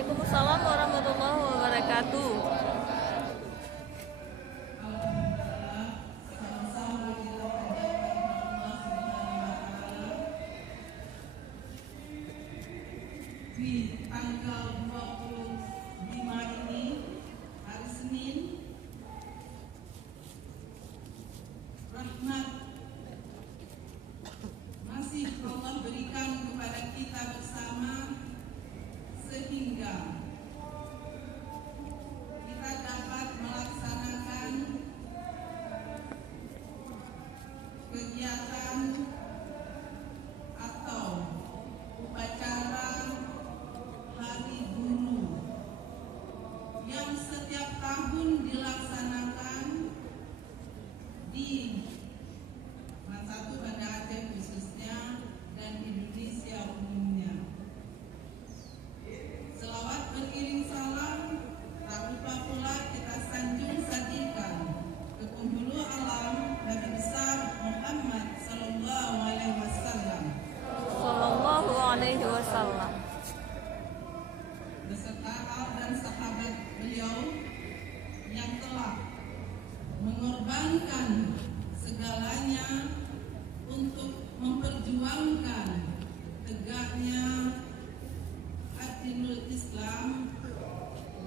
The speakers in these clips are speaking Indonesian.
Waalaikumsalam warahmatullahi wabarakatuh. Di tanggal 25 ini, hari Senin, rahmat masih Allah berikan kepada kita bersama sehingga kita dapat melaksanakan kegiatan atau upacara Hari Guru yang setiap tahun dilaksanakan di Satu Banda Aceh khususnya dan Indonesia umumnya. Selawat beriring salam, tak lupa pula kita sanjung sadikan ke penghulu alam Nabi besar Muhammad Sallallahu Alaihi Wasallam Sallallahu alaihi wasallam. beserta al dan sahabat beliau yang telah mengorbankan segalanya untuk memperjuangkan tegaknya Adilul Islam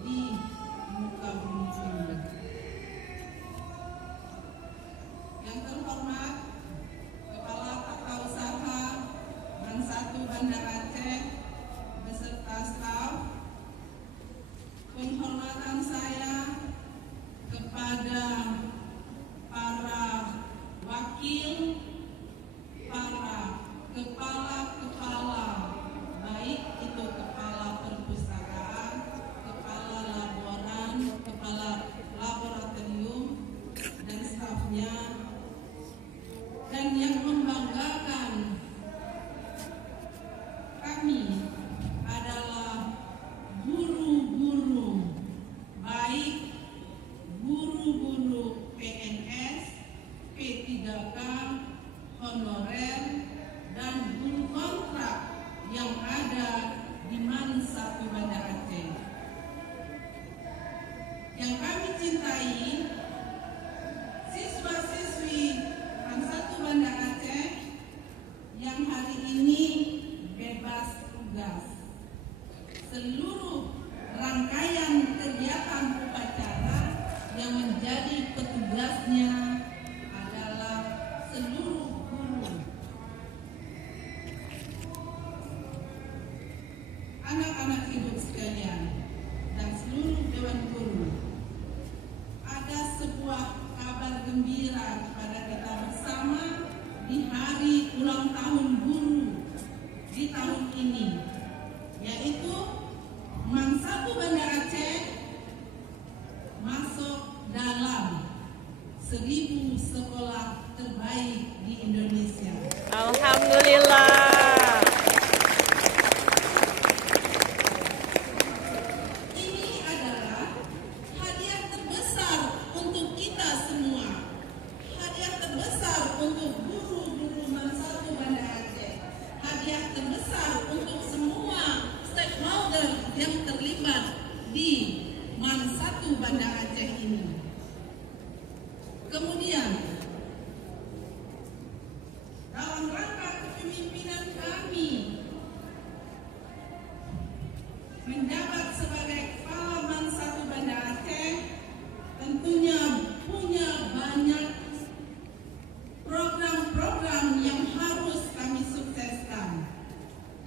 di muka bumi ini. Yang terhormat Kepala Tata Usaha Bank 1 Banda Aceh beserta staf, penghormatan saya kepada para wakil, para kepala-kepala, baik itu kepala perpustakaan, kepala laboran, kepala laboratorium, dan stafnya, dan yang membanggakan kami adalah guru-guru, baik guru-guru PNS, P3K, honorer, dan guru kontrak yang ada di MAN 1 Banda Aceh. Yang kami cintai, siswa-siswi MAN 1 Banda Aceh yang hari ini bebas tugas. Seluruh rangkaian kegiatan upacara yang menjadi petugasnya adalah seluruh guru, anak-anak ibu sekalian, dan seluruh dewan guru. Ada sebuah kabar gembira kepada kita bersama di hari ulang tahun guru di tahun ini, yaitu MAN 1 Banda Aceh masuk dalam 1000 sekolah terbaik di Indonesia. Alhamdulillah. Ini adalah hadiah terbesar untuk kita semua. Hadiah terbesar untuk guru-guru MAN 1 Banda Aceh. Hadiah terbesar untuk semua stakeholder yang terlibat di MAN 1 Banda Aceh ini. Kemudian, dalam rangka kepemimpinan kami menjabat sebagai kepala MAN 1 Banda Aceh, tentunya punya banyak program-program yang harus kami sukseskan.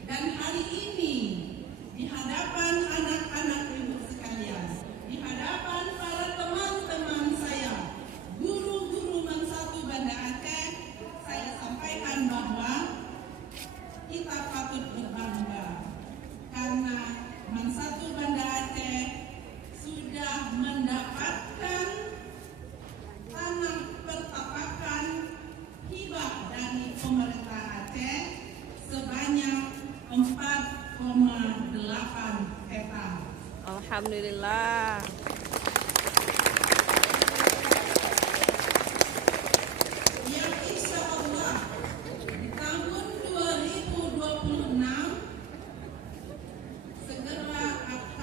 Dan hari ini, di hadapan anak-anak ibu sekalian, di hadapan para teman-teman saya, guru-guru MAN 1 Banda Aceh, saya sampaikan bahwa kita patut berbangga karena MAN 1 Banda Aceh sudah mendapatkan tanah pertapakan hibah dari pemerintah Aceh sebanyak 4,8 hektar. Alhamdulillah. Yang insya Allah di tahun 2026 segera akan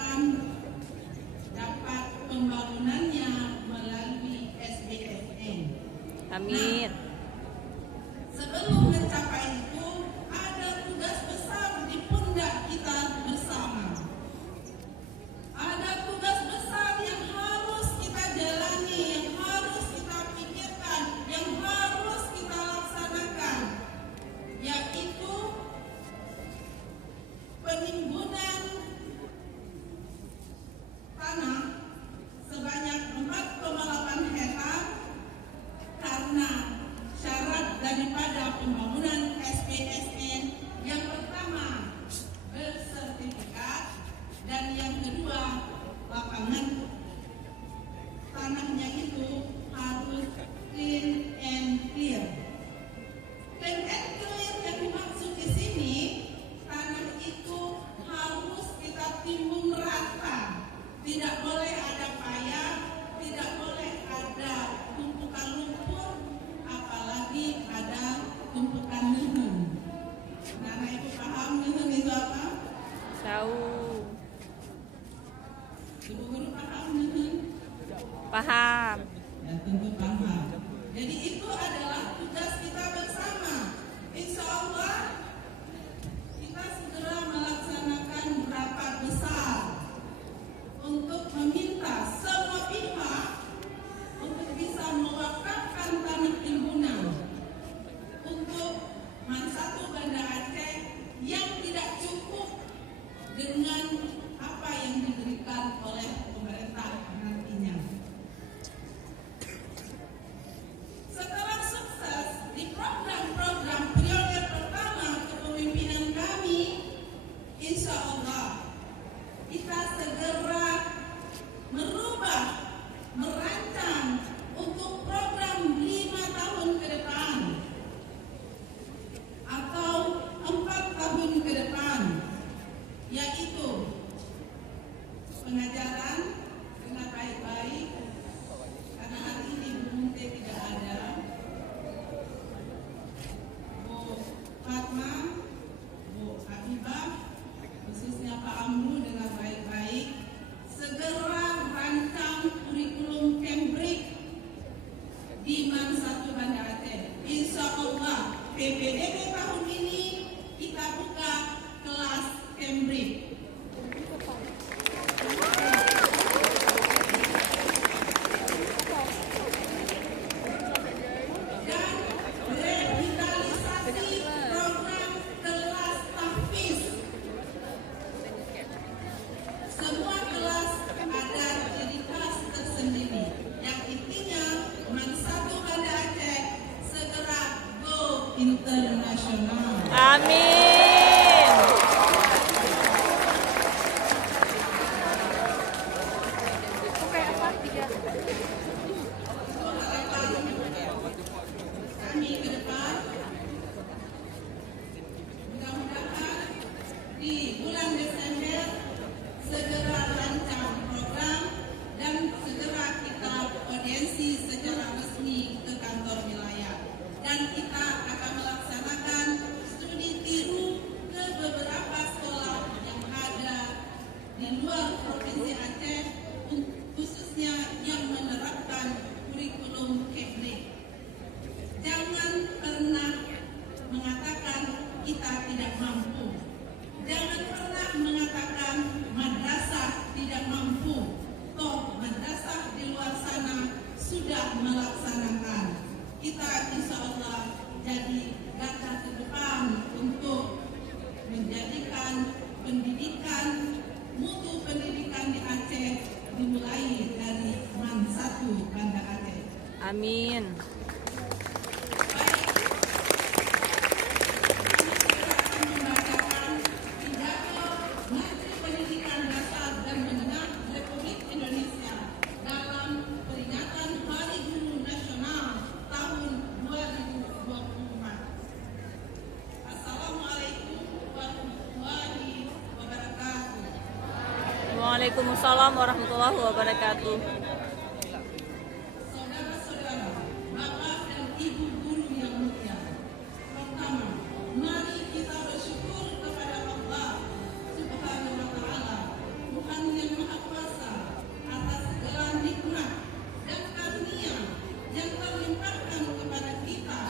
Paham. Ya, tentu paham. Jadi itu adalah tugas kita bersama. Insya Allah kita segera melaksanakan rapat besar untuk meminta semua pihak untuk bisa mewakafkan tanah timbunan untuk Mansatu Banda Aceh yang tidak cukup dengan apa yang diberikan oleh pemerintah nantinya. Setelah sukses di program-program prioritas pertama kepemimpinan kami, insya Allah kita segera merubah, merancang untuk program 5 tahun ke depan atau 4 tahun ke depan, yaitu pengajaran dengan baik-baik, karena hari ini Bu Munte tidak ada, Bu Fatma, Bu Habibah, khususnya Pak Amru dengan baik-baik, segera rancang kurikulum Cambridge di Mansatu Banda Aceh. Insya Allah PPDB tahun ini kita buka kelas Cambridge. Dan revitalisasi program kelas tahfiz. Semua kelas ada ciri khas tersendiri, yang intinya Mansatu Banda Aceh segera go internasional. Amin. Itu harapan kami ke depan. Mudah-mudahan di bulan Desember segera rancang program dan segera kita audiensi secara resmi ke kantor wilayah, dan kita akan melaksanakan studi tiru ke beberapa sekolah yang ada di luar Provinsi Aceh, khususnya yang menerapkan kurikulum Cambridge. Jangan pernah mengatakan kita tidak mampu. Jangan pernah mengatakan madrasah tidak mampu. Toh madrasah di luar sana sudah melaksanakan. Kita insya Allah jadi garda terdepan untuk menjadikan pendidikan, mutu pendidikan di Aceh dimulai dari Mansatu Banda Aceh. Amin. Membacakan pidato Menteri Pendidikan Dasar dan Menengah Republik Indonesia dalam peringatan Hari Guru Nasional tahun 2024. Assalamualaikum warahmatullahi wabarakatuh. Waalaikumsalam warahmatullahi wabarakatuh. Saudara-saudara, Bapak dan Ibu guru yang mulia. Pertama, mari kita bersyukur kepada Allah Subhanahu wa Ta'ala, Tuhan yang Maha Kuasa, atas segala nikmat dan karunia yang terlimpahkan kepada kita,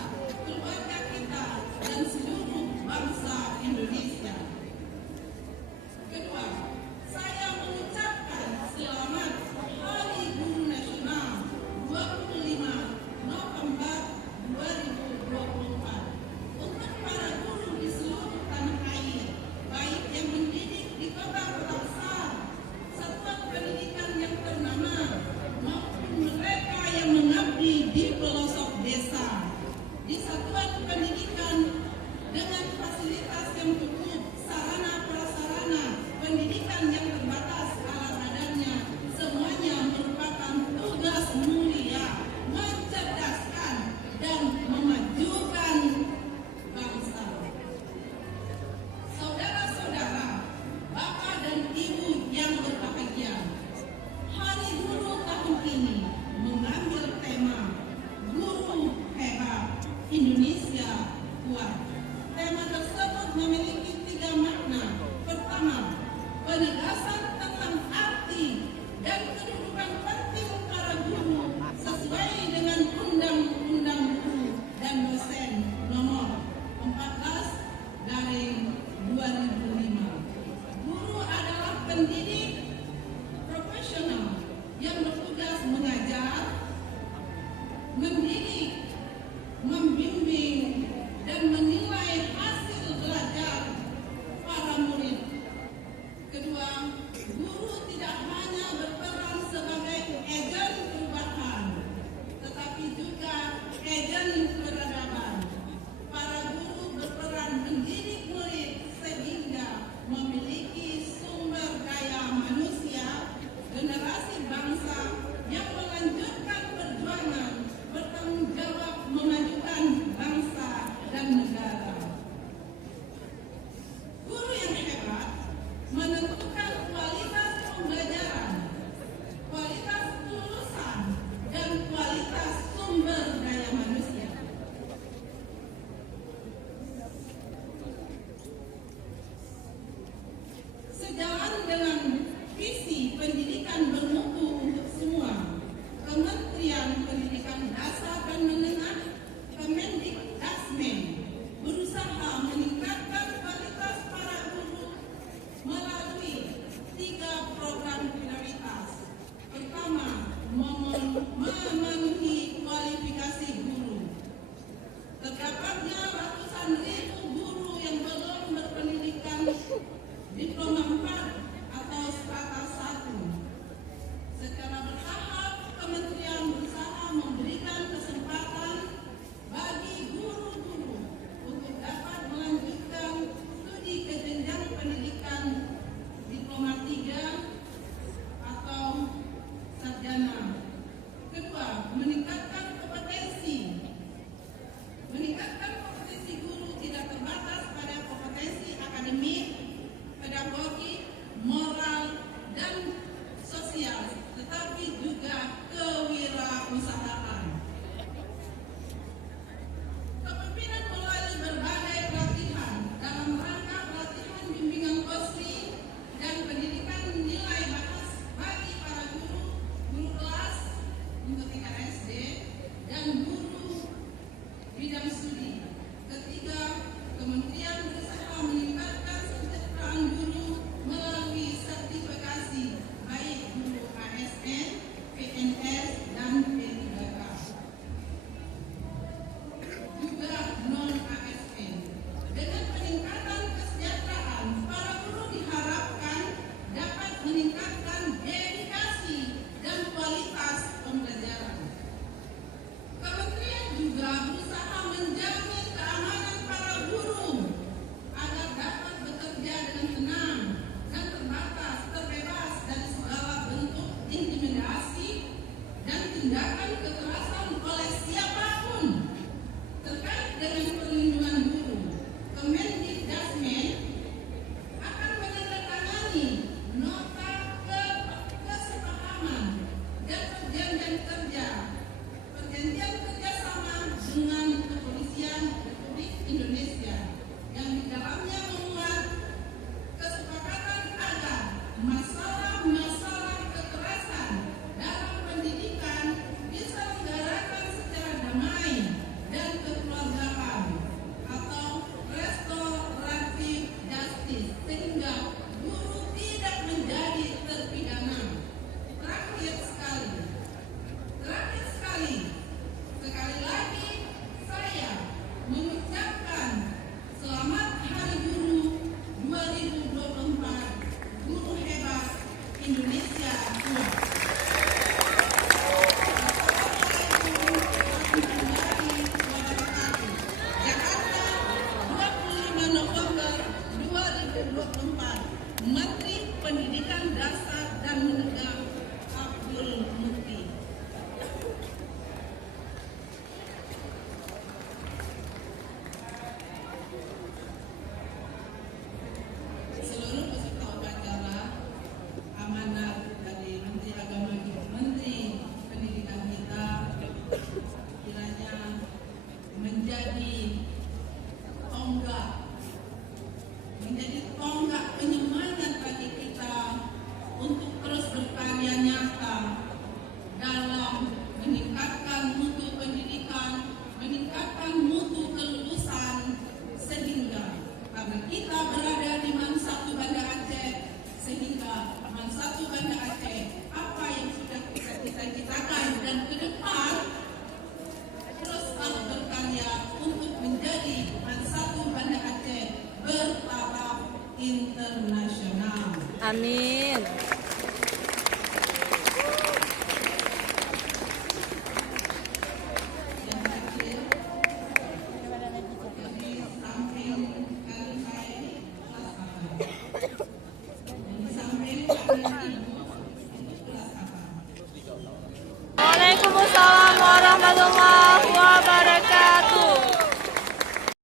keluarga kita, dan seluruh bangsa Indonesia. Kedua, saya mengucapkan selamat Hari Guru Nasional 25 November 2024 untuk para guru di seluruh tanah air, baik yang mendidik di kota-kota besar, satuan pendidikan yang ternama, maupun mereka yang mengabdi di pelosok desa, di satuan pendidikan dengan fasilitas yang cukup, sarana prasarana pendidikan yang terbatas ala kadarnya, semuanya merupakan tugas mulia mencerdaskan dan memajukan bangsa. Saudara-saudara, Bapak dan Ibu yang berbahagia, Hari Guru tahun ini mengambil tema Guru Hebat Indonesia Kuat. Tema tersebut memiliki 3 makna. Pertama, penegasan tentang arti dan kedudukan penting para guru menjadi tonggak penyemangat bagi kita untuk terus berkarya nyata dalam meningkatkan mutu pendidikan, meningkatkan mutu kelulusan, sehingga karena kita berada di Mansatu Banda Aceh, sehingga Mansatu Banda Aceh apa yang sudah kita cita-citakan dan ke depan terus harus berkarya untuk menjadi Mansatu Banda Aceh bertaraf internasional. Amin.